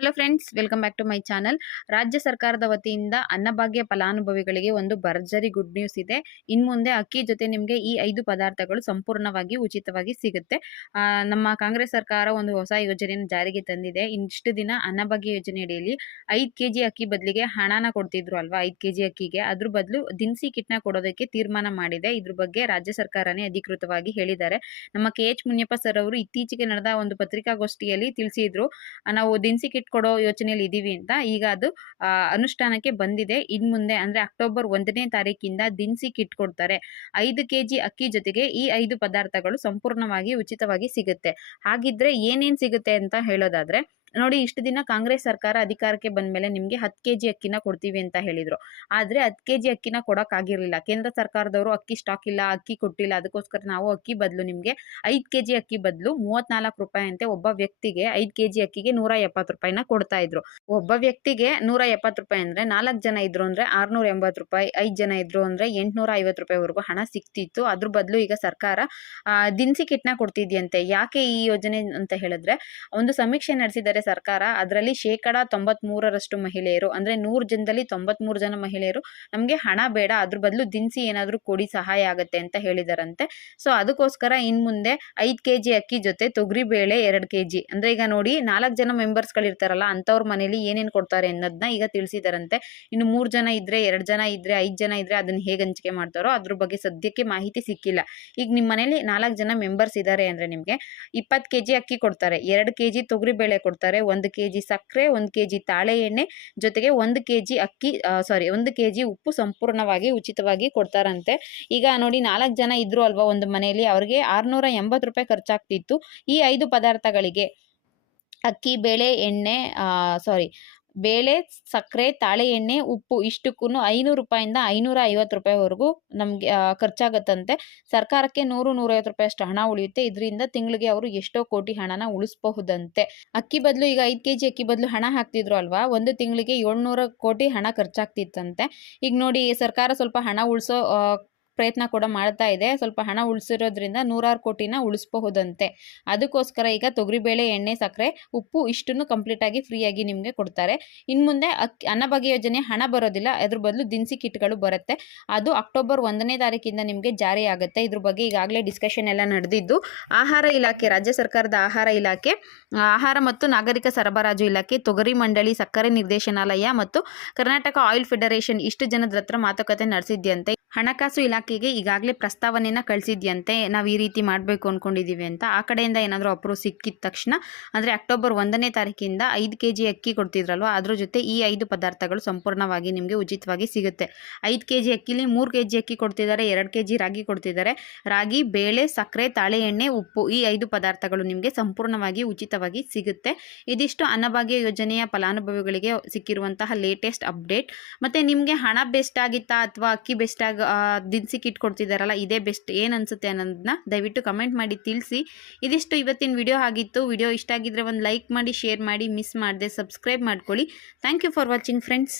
Hello friends welcome back to my channel ರಾಜ್ಯ ಸರ್ಕಾರದ ವತಿಯಿಂದ ಅನ್ನಭಾಗ್ಯ ಫಲಾನುಭವಿಗಳಿಗೆ ಒಂದು ಭರ್ಜರಿ ಗುಡ್ ನ್ಯೂಸ್ ಇದೆ. ಇನ್ ಮುಂದೆ ಅಕ್ಕಿ ಜೊತೆ ನಿಮಗೆ ಈ ಐದು ಪದಾರ್ಥಗಳು ಸಂಪೂರ್ಣವಾಗಿ ಉಚಿತವಾಗಿ ಸಿಗುತ್ತೆ. ನಮ್ಮ ಕಾಂಗ್ರೆಸ್ ಸರ್ಕಾರ ಒಂದು ಹೊಸ ಯೋಜನೆಯನ್ನು ಜಾರಿಗೆ ತಂದಿದೆ. ಇಷ್ಟು ದಿನ ಅನ್ನಭಾಗ್ಯ ಯೋಜನೆಯಡಿಯಲ್ಲಿ ಐದು ಕೆ ಜಿ ಅಕ್ಕಿ ಬದಲಿಗೆ ಹಣನ ಕೊಡ್ತಿದ್ರು ಅಲ್ವಾ? ಐದು ಕೆ ಜಿ ಅಕ್ಕಿಗೆ. ಅದ್ರ ಬದಲು ದಿನಸಿ ಕಿಟ್ನ ಕೊಡೋದಕ್ಕೆ ತೀರ್ಮಾನ ಮಾಡಿದೆ. ಇದ್ರ ಬಗ್ಗೆ ರಾಜ್ಯ ಸರ್ಕಾರನೇ ಅಧಿಕೃತವಾಗಿ ಹೇಳಿದ್ದಾರೆ. ನಮ್ಮ ಕೆ ಎಚ್ ಮುನಿಯಪ್ಪ ಸರ್ ಅವರು ಇತ್ತೀಚೆಗೆ ನಡೆದ ಒಂದು ಪತ್ರಿಕಾಗೋಷ್ಠಿಯಲ್ಲಿ ತಿಳಿಸಿದ್ರು ನಾವು ದಿನಸಿ ಕಿಟ್ ಕೊಡೋ ಯೋಚನೆಯಲ್ಲಿ ಇದ್ದೀವಿ ಅಂತ ಈಗ ಅದು ಅನುಷ್ಠಾನಕ್ಕೆ ಬಂದಿದೆ. ಇನ್ ಮುಂದೆ ಅಂದ್ರೆ ಅಕ್ಟೋಬರ್ ಒಂದನೇ ತಾರೀಕಿಂದ ದಿನಸಿ ಕಿಟ್ ಕೊಡ್ತಾರೆ. ಐದು ಕೆ ಜಿ ಅಕ್ಕಿ ಜೊತೆಗೆ ಈ ಐದು ಪದಾರ್ಥಗಳು ಸಂಪೂರ್ಣವಾಗಿ ಉಚಿತವಾಗಿ ಸಿಗುತ್ತೆ. ಹಾಗಿದ್ರೆ ಏನೇನ್ ಸಿಗುತ್ತೆ ಅಂತ ಹೇಳೋದಾದ್ರೆ ನೋಡಿ ಇಷ್ಟು ದಿನ ಕಾಂಗ್ರೆಸ್ ಸರ್ಕಾರ ಅಧಿಕಾರಕ್ಕೆ ಬಂದ ಮೇಲೆ ನಿಮಗೆ ಹತ್ತು ಕೆ ಜಿ ಅಕ್ಕಿನ ಕೊಡ್ತೀವಿ ಅಂತ ಹೇಳಿದ್ರು. ಆದರೆ ಹತ್ತು ಕೆ ಜಿ ಅಕ್ಕಿನ ಕೊಡೋಕ್ಕಾಗಿರಲಿಲ್ಲ ಕೇಂದ್ರ ಸರ್ಕಾರದವರು ಅಕ್ಕಿ ಸ್ಟಾಕ್ ಇಲ್ಲ, ಅಕ್ಕಿ ಕೊಟ್ಟಿಲ್ಲ, ಅದಕ್ಕೋಸ್ಕರ ನಾವು ಅಕ್ಕಿ ಬದಲು ನಿಮಗೆ ಐದು ಕೆ ಜಿ ಅಕ್ಕಿ ಬದಲು ಮೂವತ್ನಾಲ್ಕು ರೂಪಾಯಿ ಅಂತೆ ಒಬ್ಬ ವ್ಯಕ್ತಿಗೆ ಐದು ಕೆ ಜಿ ಅಕ್ಕಿಗೆ ನೂರ ಎಪ್ಪತ್ತು ರೂಪಾಯಿನ ಕೊಡ್ತಾ ಇದ್ರು. ಒಬ್ಬ ವ್ಯಕ್ತಿಗೆ ನೂರ ಎಪ್ಪತ್ತು ರೂಪಾಯಿ ಅಂದರೆ ನಾಲ್ಕು ಜನ ಇದ್ರು ಅಂದರೆ ಆರುನೂರ ಎಂಬತ್ತು ರೂಪಾಯಿ, ಐದು ಜನ ಇದ್ರು ಅಂದರೆ ಎಂಟುನೂರ ಐವತ್ತು ರೂಪಾಯಿವರೆಗೂ ಹಣ ಸಿಕ್ತಿತ್ತು. ಅದ್ರ ಬದಲು ಈಗ ಸರ್ಕಾರ ದಿನಸಿ ಕಿಟ್ನ ಕೊಡ್ತಿದ್ಯಂತೆ. ಯಾಕೆ ಈ ಯೋಜನೆ ಅಂತ ಹೇಳಿದ್ರೆ, ಒಂದು ಸಮೀಕ್ಷೆ ನಡೆಸಿದ್ದಾರೆ ಸರ್ಕಾರ, ಅದರಲ್ಲಿ ಶೇಕಡ ತೊಂಬತ್ಮೂರರಷ್ಟು ಮಹಿಳೆಯರು, ಅಂದ್ರೆ ನೂರು ಜನದಲ್ಲಿ ತೊಂಬತ್ಮೂರು ಜನ ಮಹಿಳೆಯರು ನಮಗೆ ಹಣ ಬೇಡ, ಅದ್ರ ಬದಲು ದಿನಸಿ ಏನಾದರೂ ಕೊಡಿ ಸಹಾಯ ಆಗುತ್ತೆ ಅಂತ ಹೇಳಿದಾರಂತೆ. ಸೊ ಅದಕ್ಕೋಸ್ಕರ ಇನ್ ಮುಂದೆ ಐದು ಕೆ ಜಿ ಅಕ್ಕಿ ಜೊತೆ ತೊಗರಿಬೇಳೆ ಎರಡು ಕೆ ಜಿ, ಅಂದರೆ ಈಗ ನೋಡಿ ನಾಲ್ಕು ಜನ ಮೆಂಬರ್ಸ್ ಮೆಂಬರ್ಸ್ಗಳಿರ್ತಾರಲ್ಲ ಅಂತವ್ರ ಮನೇಲಿ ಏನೇನು ಕೊಡ್ತಾರೆ ಅನ್ನೋದನ್ನ ಈಗ ತಿಳಿಸಿದಾರಂತೆ. ಇನ್ನು ಮೂರು ಜನ ಇದ್ರೆ, ಎರಡು ಜನ ಇದ್ರೆ, ಐದು ಜನ ಇದ್ರೆ ಅದನ್ನ ಹೇಗೆ ಹಂಚಿಕೆ ಮಾಡ್ತಾರೋ ಅದ್ರ ಬಗ್ಗೆ ಸದ್ಯಕ್ಕೆ ಮಾಹಿತಿ ಸಿಕ್ಕಿಲ್ಲ. ಈಗ ನಿಮ್ಮ ಮನೇಲಿ ನಾಲ್ಕು ಜನ ಮೆಂಬರ್ಸ್ ಇದ್ದಾರೆ ಅಂದ್ರೆ ನಿಮಗೆ ಇಪ್ಪತ್ತು ಕೆ ಜಿ ಅಕ್ಕಿ ಕೊಡ್ತಾರೆ, ಎರಡು ಕೆ ಜಿ ತೊಗರಿಬೇಳೆ ಕೊಡ್ತಾರೆ. ಒಂದು ಕೆ ಜಿ ಸಕ್ಕರೆ, ಒಂದು ಕೆ ಜಿ ತಾಳೆ ಎಣ್ಣೆ ಜೊತೆಗೆ ಒಂದು ಕೆ ಜಿ ಅಕ್ಕಿ ಸಾರಿ ಒಂದು ಕೆ ಜಿ ಉಪ್ಪು ಸಂಪೂರ್ಣವಾಗಿ ಉಚಿತವಾಗಿ ಕೊಡ್ತಾರಂತೆ. ಈಗ ನೋಡಿ ನಾಲ್ಕು ಜನ ಇದ್ರು ಅಲ್ವಾ ಒಂದು ಮನೆಯಲ್ಲಿ, ಅವ್ರಿಗೆ ಆರುನೂರ ಎಂಬತ್ತು ರೂಪಾಯಿ ಖರ್ಚಾಗ್ತಿತ್ತು. ಈ ಐದು ಪದಾರ್ಥಗಳಿಗೆ ಅಕ್ಕಿ, ಬೇಳೆ, ಎಣ್ಣೆ ಸಾರಿ ಬೇಳೆ, ಸಕ್ಕರೆ, ತಾಳೆ ಎಣ್ಣೆ, ಉಪ್ಪು ಇಷ್ಟಕ್ಕೂ ಐನೂರು ರೂಪಾಯಿಂದ ಐನೂರ ಐವತ್ತು ರೂಪಾಯಿವರೆಗೂ ನಮಗೆ ಖರ್ಚಾಗತ್ತಂತೆ. ಸರ್ಕಾರಕ್ಕೆ ನೂರು, ನೂರೈವತ್ತು ರೂಪಾಯಿ ಅಷ್ಟು ಹಣ ಉಳಿಯುತ್ತೆ. ಇದರಿಂದ ತಿಂಗಳಿಗೆ ಅವರು ಎಷ್ಟೋ ಕೋಟಿ ಹಣನ ಉಳಿಸಬಹುದಂತೆ. ಅಕ್ಕಿ ಬದಲು ಈಗ ಐದು ಕೆ ಜಿ ಅಕ್ಕಿ ಬದಲು ಹಣ ಹಾಕ್ತಿದ್ರು ಅಲ್ವಾ? ಒಂದು ತಿಂಗಳಿಗೆ ಏಳ್ನೂರ ಕೋಟಿ ಹಣ ಖರ್ಚಾಗ್ತಿತ್ತಂತೆ. ಈಗ ನೋಡಿ ಸರ್ಕಾರ ಸ್ವಲ್ಪ ಹಣ ಉಳಿಸೋ ಪ್ರಯತ್ನ ಕೂಡ ಮಾಡ್ತಾ ಇದೆ. ಸ್ವಲ್ಪ ಹಣ ಉಳಿಸಿರೋದ್ರಿಂದ ನೂರಾರು ಕೋಟಿನ ಉಳಿಸಬಹುದಂತೆ. ಅದಕ್ಕೋಸ್ಕರ ಈಗ ತೊಗರಿಬೇಳೆ, ಎಣ್ಣೆ, ಸಕ್ಕರೆ, ಉಪ್ಪು ಇಷ್ಟನ್ನು ಕಂಪ್ಲೀಟಾಗಿ ಫ್ರೀಯಾಗಿ ನಿಮಗೆ ಕೊಡ್ತಾರೆ. ಇನ್ನು ಮುಂದೆ ಅಕ್ಕಿ ಅನ್ನಭಾಗ್ಯ ಯೋಜನೆ ಹಣ ಬರೋದಿಲ್ಲ. ಅದ್ರ ಬದಲು ದಿನಸಿ ಕಿಟ್ಗಳು ಬರುತ್ತೆ. ಅದು ಅಕ್ಟೋಬರ್ ಒಂದನೇ ತಾರೀಕಿಂದ ನಿಮಗೆ ಜಾರಿ ಆಗುತ್ತೆ. ಇದ್ರ ಬಗ್ಗೆ ಈಗಾಗಲೇ ಡಿಸ್ಕಷನ್ ಎಲ್ಲ ನಡೆದಿದ್ದು. ಆಹಾರ ಇಲಾಖೆ, ರಾಜ್ಯ ಸರ್ಕಾರದ ಆಹಾರ ಇಲಾಖೆ, ಆಹಾರ ಮತ್ತು ನಾಗರಿಕ ಸರಬರಾಜು ಇಲಾಖೆ, ತೊಗರಿ ಮಂಡಳಿ, ಸಕ್ಕರೆ ನಿರ್ದೇಶನಾಲಯ ಮತ್ತು ಕರ್ನಾಟಕ ಆಯಿಲ್ ಫೆಡರೇಷನ್ ಇಷ್ಟು ಜನದ ಹತ್ರ ಮಾತುಕತೆ ನಡೆಸಿದ್ಯಂತೆ. ಹಣಕಾಸು ಇಲಾಖೆಗೆ ಈಗಾಗಲೇ ಪ್ರಸ್ತಾವನೆನ ಕಳಿಸಿದ್ಯಂತೆ, ನಾವು ಈ ರೀತಿ ಮಾಡಬೇಕು ಅಂದ್ಕೊಂಡಿದ್ದೀವಿ ಅಂತ. ಆ ಕಡೆಯಿಂದ ಏನಾದರೂ ಅಪ್ರೂವ್ ಸಿಕ್ಕಿದ ತಕ್ಷಣ, ಅಂದರೆ ಅಕ್ಟೋಬರ್ ಒಂದನೇ ತಾರೀಕಿಂದ ಐದು ಕೆ ಜಿ ಅಕ್ಕಿ ಕೊಡ್ತಿದ್ರಲ್ವ, ಅದ್ರ ಜೊತೆ ಈ ಐದು ಪದಾರ್ಥಗಳು ಸಂಪೂರ್ಣವಾಗಿ ನಿಮಗೆ ಉಚಿತವಾಗಿ ಸಿಗುತ್ತೆ. ಐದು ಕೆ ಜಿ ಅಕ್ಕಿಲಿ ಮೂರು ಕೆ ಜಿ ಅಕ್ಕಿ ಕೊಡ್ತಿದ್ದಾರೆ, ಎರಡು ಕೆ ಜಿ ರಾಗಿ ಕೊಡ್ತಿದ್ದಾರೆ. ರಾಗಿ, ಬೇಳೆ ಸಕ್ಕರೆ ತಾಳೆ ಎಣ್ಣೆ ಉಪ್ಪು ಈ ಐದು ಪದಾರ್ಥಗಳು ನಿಮಗೆ ಸಂಪೂರ್ಣವಾಗಿ ಉಚಿತವಾಗಿ ಸಿಗುತ್ತೆ. ಇದಿಷ್ಟು ಅನ್ನಭಾಗ್ಯ ಯೋಜನೆಯ ಫಲಾನುಭವಿಗಳಿಗೆ ಸಿಕ್ಕಿರುವಂತಹ ಲೇಟೆಸ್ಟ್ ಅಪ್ಡೇಟ್. ಮತ್ತು ನಿಮಗೆ ಹಣ ಬೆಸ್ಟ್ ಆಗಿತ್ತಾ ಅಥವಾ ಅಕ್ಕಿ ಬೆಸ್ಟ್ ಆಗಿ ದಿನಸಿ ಕಿಟ್ ಕೊಡ್ತಿದ್ದಾರಲ್ಲ ಇದೇ ಬೆಸ್ಟ್. ಏನು ಅನಿಸುತ್ತೆ ಅನ್ನೋದನ್ನ ದಯವಿಟ್ಟು ಕಮೆಂಟ್ ಮಾಡಿ ತಿಳಿಸಿ. ಇದಿಷ್ಟು ಇವತ್ತಿನ ವಿಡಿಯೋ ಆಗಿತ್ತು. ವಿಡಿಯೋ ಇಷ್ಟ ಆಗಿದ್ದರೆ ಒಂದು ಲೈಕ್ ಮಾಡಿ, ಶೇರ್ ಮಾಡಿ, ಮಿಸ್ ಮಾಡದೆ ಸಬ್ಸ್ಕ್ರೈಬ್ ಮಾಡ್ಕೊಳ್ಳಿ. Thank you for watching friends.